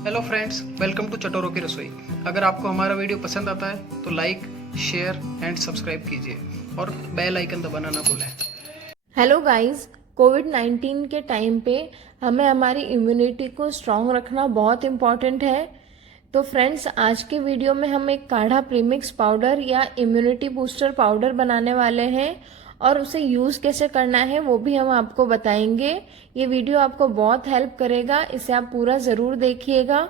Hello friends, welcome to चटोरों की रसोई। अगर आपको हमारा वीडियो पसंद आता है तो लाइक, शेयर एंड सब्सक्राइब कीजिए और बेल आइकन दबाना ना भूलें। हेलो गाइस, कोविड-19 के टाइम पे हमें हमारी इम्यूनिटी को स्ट्रॉन्ग रखना बहुत इम्पॉर्टेंट है। तो फ्रेंड्स, आज के वीडियो में हम एक काढ़ा प्रीमिक्स पाउडर या इम्यूनिटी बूस्टर पाउडर बनाने वाले हैं और उसे यूज़ कैसे करना है वो भी हम आपको बताएंगे। ये वीडियो आपको बहुत हेल्प करेगा, इसे आप पूरा ज़रूर देखिएगा।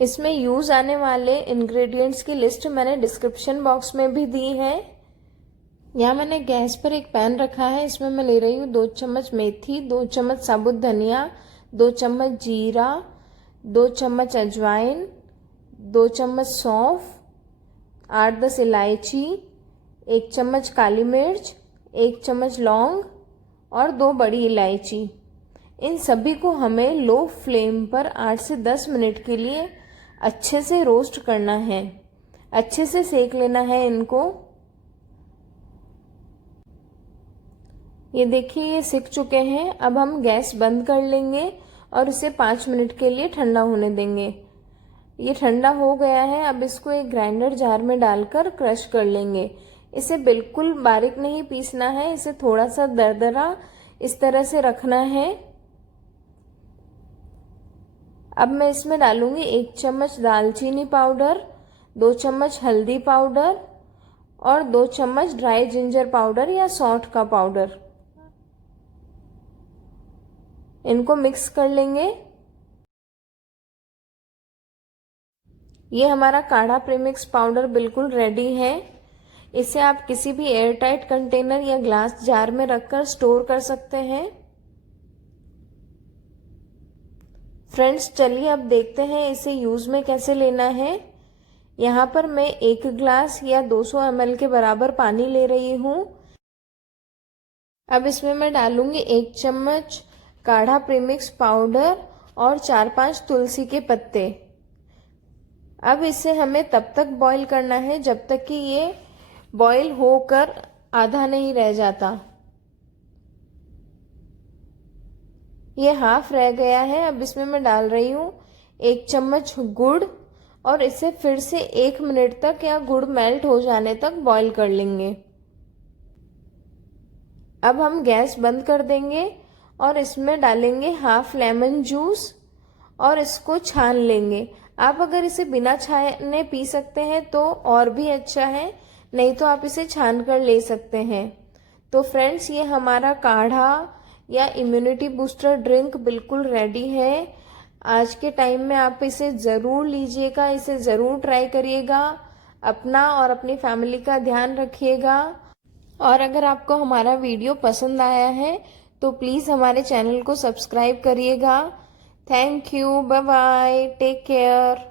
इसमें यूज़ आने वाले इंग्रेडिएंट्स की लिस्ट मैंने डिस्क्रिप्शन बॉक्स में भी दी है। यहाँ मैंने गैस पर एक पैन रखा है। इसमें मैं ले रही हूँ 2 चम्मच मेथी, 2 चम्मच साबुत धनिया, 2 चम्मच जीरा, 2 चम्मच अजवाइन, 2 चम्मच सौंफ, 8-10 इलायची, 1 चम्मच काली मिर्च, 1 चम्मच लौंग और 2 बड़ी इलायची। इन सभी को हमें लो फ्लेम पर 8 से 10 मिनट के लिए अच्छे से रोस्ट करना है, अच्छे से सेक लेना है इनको। ये देखिए, ये सिक चुके हैं। अब हम गैस बंद कर लेंगे और इसे 5 मिनट के लिए ठंडा होने देंगे। ये ठंडा हो गया है। अब इसको एक ग्राइंडर जार में डालकर क्रश कर लेंगे। इसे बिल्कुल बारीक नहीं पीसना है, इसे थोड़ा सा दरदरा इस तरह से रखना है। अब मैं इसमें डालूंगी 1 चम्मच दालचीनी पाउडर, 2 चम्मच हल्दी पाउडर और 2 चम्मच ड्राई जिंजर पाउडर या सौंठ का पाउडर। इनको मिक्स कर लेंगे। ये हमारा काढ़ा प्रीमिक्स पाउडर बिल्कुल रेडी है। इसे आप किसी भी एयरटाइट कंटेनर या ग्लास जार में रखकर स्टोर कर सकते हैं। फ्रेंड्स, चलिए अब देखते हैं इसे यूज में कैसे लेना है। यहाँ पर मैं 1 ग्लास या 200 ml के बराबर पानी ले रही हूँ। अब इसमें मैं डालूंगी 1 चम्मच काढ़ा प्रीमिक्स पाउडर और 4-5 तुलसी के पत्ते। अब इसे हमें तब तक बॉईल करना है जब तक कि ये बॉईल होकर आधा नहीं रह जाता। ये हाफ रह गया है। अब इसमें मैं डाल रही हूँ 1 चम्मच गुड़ और इसे फिर से 1 मिनट तक या गुड़ मेल्ट हो जाने तक बॉईल कर लेंगे। अब हम गैस बंद कर देंगे और इसमें डालेंगे हाफ लेमन जूस और इसको छान लेंगे। आप अगर इसे बिना छाने पी सकते हैं तो और भी अच्छा है, नहीं तो आप इसे छान कर ले सकते हैं। तो फ्रेंड्स, ये हमारा काढ़ा या इम्यूनिटी बूस्टर ड्रिंक बिल्कुल रेडी है। आज के टाइम में आप इसे ज़रूर लीजिएगा, इसे ज़रूर ट्राई करिएगा। अपना और अपनी फैमिली का ध्यान रखिएगा। और अगर आपको हमारा वीडियो पसंद आया है तो प्लीज़ हमारे चैनल को सब्सक्राइब करिएगा। Thank you, bye bye, take care.